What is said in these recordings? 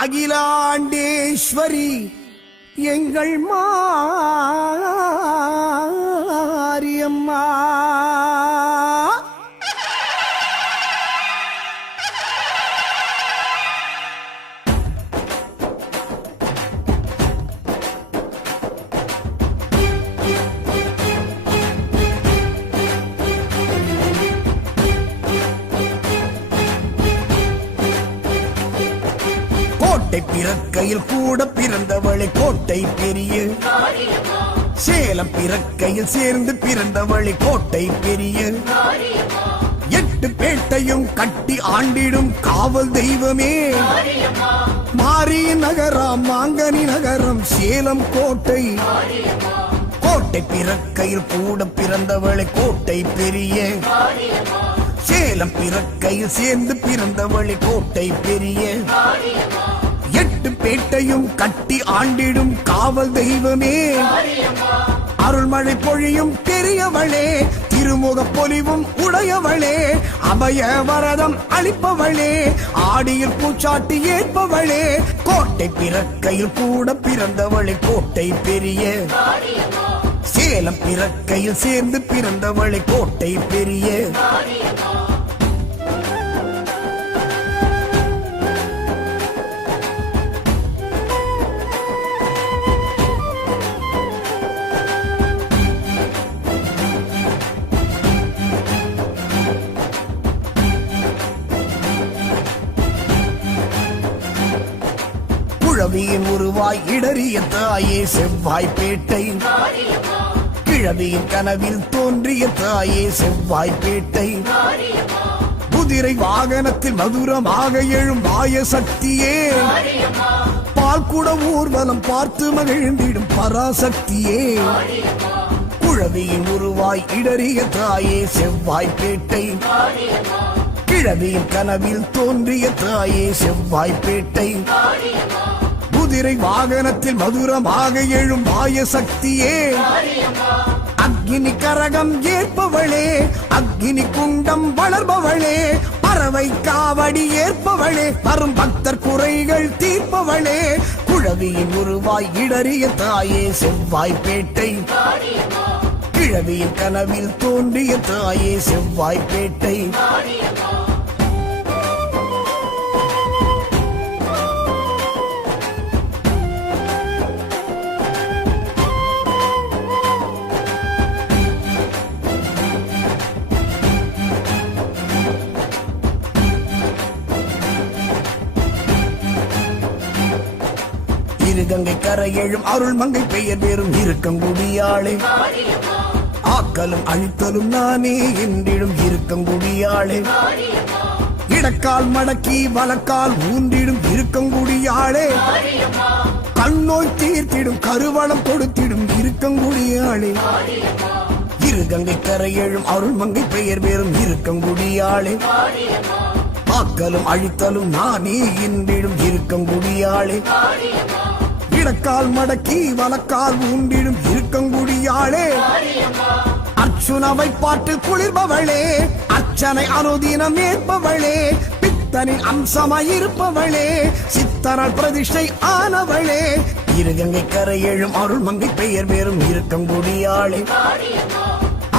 அகிலாண்டேஸ்வரி எங்கள் மாரியம்மா. கோட்டை பிறக்கையில் கூட பிறந்தவளை கோட்டை பெரிய, சேலம் பிறக்கையில் சேர்ந்து பிறந்தவளை கோட்டை பெரிய, 8 பேட்டையும் கட்டி ஆண்டிடும் காவல் தெய்வமே. மாரி நகரம் மாங்கனி நகரம் சேலம் கோட்டை. கோட்டை பிறக்கையில் கூட பிறந்தவளை கோட்டை பெரிய, சேலம் பிறக்கையில் சேர்ந்து பிறந்தவளை கோட்டை பெரிய, 8 பேட்டையும் கட்டி ஆண்டிடும் காவல் தெய்வமே. அருள்மழை பொழியும் பெரியவளே, திருமுக பொலிவும் உடையவளே, அபய வரதம் அளிப்பவளே, ஆடியில் பூச்சாட்டி ஏற்பவளே. கோட்டை பிறக்கையில் கூட பிறந்தவளை கோட்டை பெரிய, சேலம் பிறக்கையில் சேர்ந்து பிறந்தவளை கோட்டை பெரிய. கிழவியின் உருவாய் இடறிய தாயே செவ்வாய்ப்பேட்டை, கிழவியின் கனவில் தோன்றிய தாயே செவ்வாய்ப்பேட்டை, குதிரை வாகனத்தில் மதுரமாக எழும் மாய சக்தியே, பால்குட ஊர்வலம் பார்த்து மகிழ்ந்திடும் பராசக்தியே. குழவியின் உருவாய் இடறிய தாயே செவ்வாய்ப்பேட்டை, கிழவியின் கனவில் தோன்றிய தாயே செவ்வாய்ப்பேட்டை, குதிரை வாகனத்தில் மதுரமாக எழும் மாய சக்தியே. அக்னி கரகம் ஏற்பவளே, அக்னி குண்டம் வளர்பவளே, பறவை காவடி ஏற்பவளே, வரும் பக்தர் குறைகள் தீர்ப்பவளே. குழவியின் உருவாய் இடறிய தாயே செவ்வாய்ப்பேட்டை, கிழவியின் கனவில் தோன்றிய தாயே செவ்வாய்ப்பேட்டை. கங்கை கரையெழும் அருள் மங்கை பெயர் பெறும் இருக்கங்குடியாளே, ஆக்கலும் அழித்தலும் நானே என்றிடும் இருக்கங்குடியாளே, இடக்கால் மடக்கி வலக்கால் ஊன்றிடும் இருக்கங்குடியாளே, கண்ணோய் தீர்த்திடும் கருவளம் கொடுத்திடும் இருக்கங்குடியாளே. இருகங்கை கரையெழும் அருள் மங்கை பெயர் பெறும் இருக்கங்குடியாளே, ஆக்கலும் அழித்தலும் நானே என்றிடும் இருக்கங்குடியாளே, இடக்கால் மடக்கி வலக்கால் ஊன்றிடும் இருக்கங்குடியாளே. அர்ச்சுனவை பாட்டில் குளிர்பவளே, அர்ச்சனை அனுதினம் ஏற்பவளே, பித்தனின் அம்சமாயிருப்பவளே, சித்தனால் பிரதிஷ்டை ஆனவளே. இருகங்கை கரையெழும் அருள் மங்கை பெயர் பெறும் இருக்கங்குடியாளே,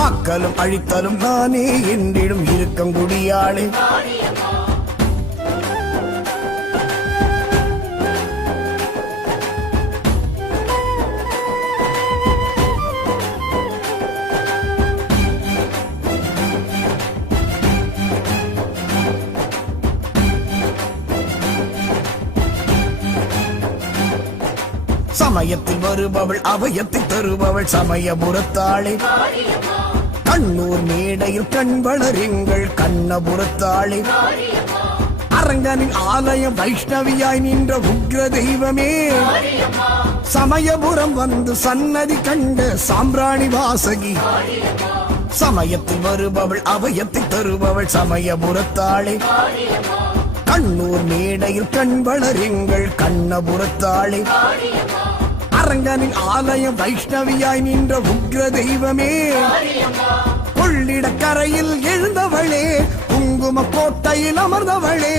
ஆக்கலும் அழித்தலும் நானே என்றிடும் இருக்கங்குடியாளே. சமயத்தில் வருபவள் அபயத்தை தருபவள் சமயபுரத்தாளே, கண்ணூர் மேடையில் கண்வளர் எங்கள் கண்ணபுரத்தாளே, அரங்கனின் ஆலயம் வைஷ்ணவியாய் நின்ற உக்ர தெய்வமே. சமயபுரம் வந்து சன்னதி கண்ட சாம்பிராணி வாசகி, சமயத்தில் வருபவள் அபயத்தை தருபவள் சமயபுரத்தாளே, கண்ணூர் மேடையில் கண்வளர் எங்கள் கண்ணபுரத்தாளே, அரங்கனின் ஆலயம் வைஷ்ணவியாய் நின்ற உக்ர தெய்வமே. கொள்ளிட கரையில் எழுந்தவளே, குங்கும கோட்டையில் அமர்ந்தவளே,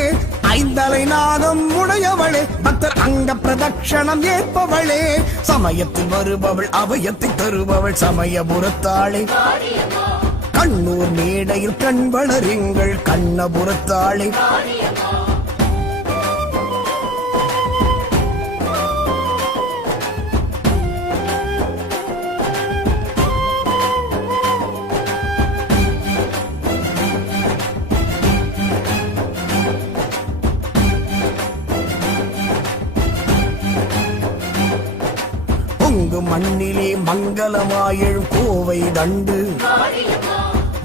ஐந்தலை நாகம் உடையவளே பக்தர் அங்க பிரதட்சணம் ஏற்பவளே சமயத்தில் வருபவள் அபயத்தை தருபவள் சமயபுரத்தாளே கண்ணூர் மேடையில் கண் வளருங்கள் கண்ணபுரத்தாளே பொங்கு மண்ணிலே மங்களமாயெழும் கோவை தண்டு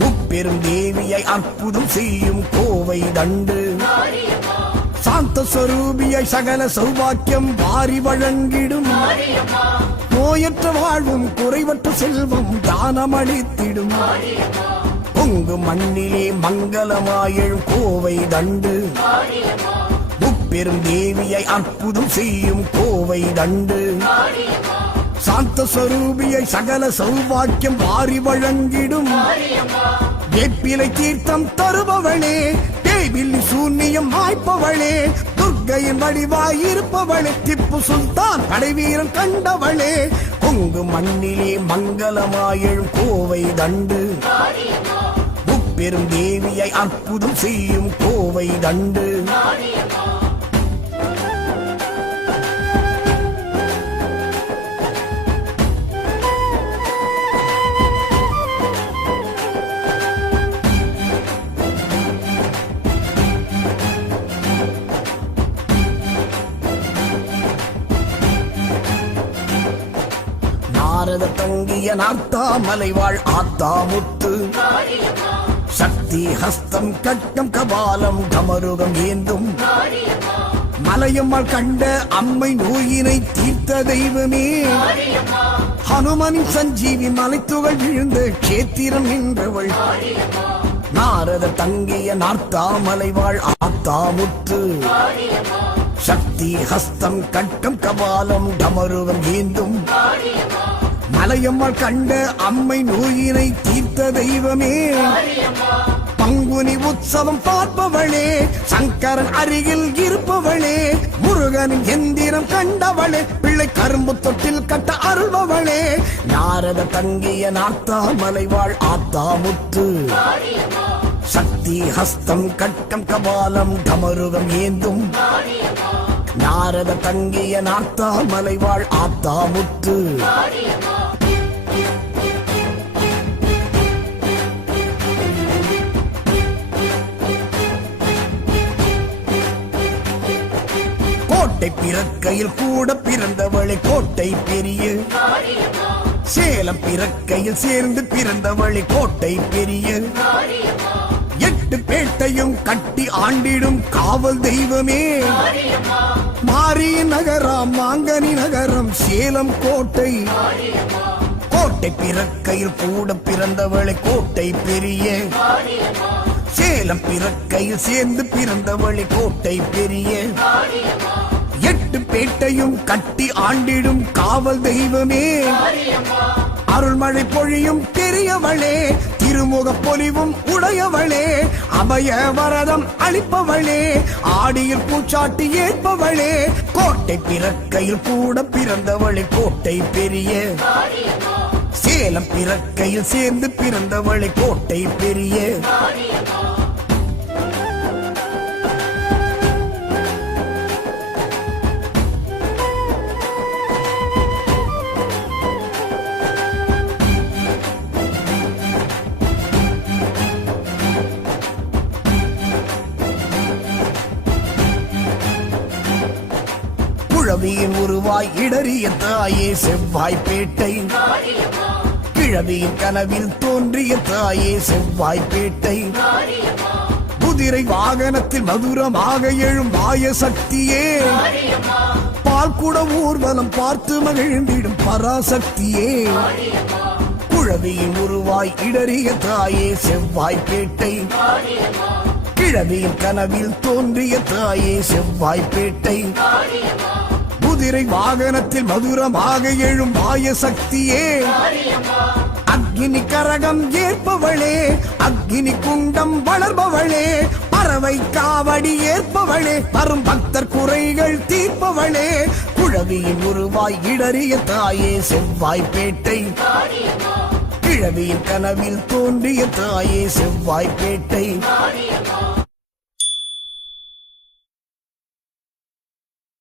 முப்பெரும் தேவியை அற்புதம் செய்யும் கோவை தண்டு சாந்த ஸ்வரூபியை சகல சௌபாக்கியம் வாரி வழங்கிடும் நோயற்ற வாழ்வும் குறைவற்ற செல்வம் தானமளித்திடும் பொங்கு மண்ணிலே மங்களமாயெழும் கோவை தண்டு முப்பெரும் தேவியை அற்புதம் செய்யும் கோவை தண்டு சாந்த ஸ்வரூபியை சகல சௌபாக்கியம் வாரி வழங்கிடும் வேப்பிலை தீர்த்தம் தருபவளே தேவில்லி சூன்யம் மாய்ப்பவளே துர்க்கையின் வடிவாயிருப்பவளே திப்பு சுல்தான் படைவீரன் கண்டவளே கொங்கு மண்ணிலே மங்களமாயெழும் கோவை தண்டு முப்பெரும் தேவியை அற்புதம் செய்யும் கோவை தண்டு நாரத தங்கிய நார்த்தாமலை வாழ் ஆத்தாமுத்து சக்தி ஹஸ்தம் கட்டம் கபாலம் கமருகம் ஏந்தும் மலையம்மாள் கண்ட அம்மை நோயினை தீர்த்த தெய்வமே ஹனுமனின் சஞ்சீவி மலைத்துகள் விழுந்த கேத்திரம் நின்றவள் நாரத தங்கிய நார்த்தாமலை வாழ் ஆத்தாமுத்து சக்தி ஹஸ்தம் கட்டம் கபாலம் டமருகம் ஏந்தும் மலையம்மாள் கண்ட அம்மை நோயினை தீர்த்த தெய்வமே பங்குனி உற்சவம் பார்ப்பவளே சங்கரன் அருகில் இருப்பவளே முருகனின் எந்திரம் கண்டவளே பிள்ளை கரும்பு தொட்டில் கட்ட அருள்பவளே நாரத தங்கிய நார்த்தாமலை வாழ் ஆத்தாமுத்து சக்தி ஹஸ்தம் கட்டம் கபாலம் டமருகம் ஏந்தும் நாரத தங்கிய நார்த்தாமலை வாழ் ஆத்தாமுத்து கோட்டை பிறக்கையில் கூட பிறந்தவளை கோட்டை பெரிய சேலம் பிறக்கையில் சேர்ந்து பிறந்தவளை கோட்டை பெரிய எட்டு பேட்டையும் கட்டி ஆண்டிடும் காவல் தெய்வமே மாரி நகரம் மாங்கனி நகரம் சேலம் கோட்டை கோட்டை பிறக்கையில் கூட பிறந்தவளை கோட்டை பெரிய சேலம் பிறக்கையில் சேர்ந்து பிறந்தவளை கோட்டை பெரிய எட்டு பேட்டையும் கட்டி ஆண்டிடும் காவல் தெய்வமே அருள்மழை பொழியும் பெரியவளே திருமுக பொலிவும் உடையவளே அபய வரதம் அளிப்பவளே ஆடியில் பூச்சாட்டி ஏற்பவளே கோட்டை பிறக்கையில் கூட பிறந்தவளை கோட்டை பெரிய சேலம் பிறக்கையில் சேர்ந்து பிறந்தவளை கோட்டை பெரிய கிழவியின் உருவாய் இடறிய தாயே செவ்வாய்ப்பேட்டை கிழவியின் கனவில் தோன்றிய தாயே செவ்வாய்ப்பேட்டை குதிரை வாகனத்தில் மதுரமாக எழும் மாய சக்தியே பால்குட ஊர்வலம் பார்த்து மகிழ்ந்திடும் பராசக்தியே குழவியின் உருவாய் இடறிய தாயே செவ்வாய்ப்பேட்டை கிழவியின் கனவில் தோன்றிய தாயே செவ்வாய்ப்பேட்டை குதிரை வாகனத்தில் மதுரமாக எழும் மாய சக்தியே அக்னி கரகம் ஏற்பவளே அக்னி குண்டம் வளர்பவளே பர பறவை காவடி ஏற்பவளே வரும் பக்தர் குறைகள் தீர்ப்பவளே குழவியின் உருவாய் இடறிய தாயே செவ்வாய்ப்பேட்டை கிழவியின் கனவில் தோன்றிய தாயே செவ்வாய்ப்பேட்டை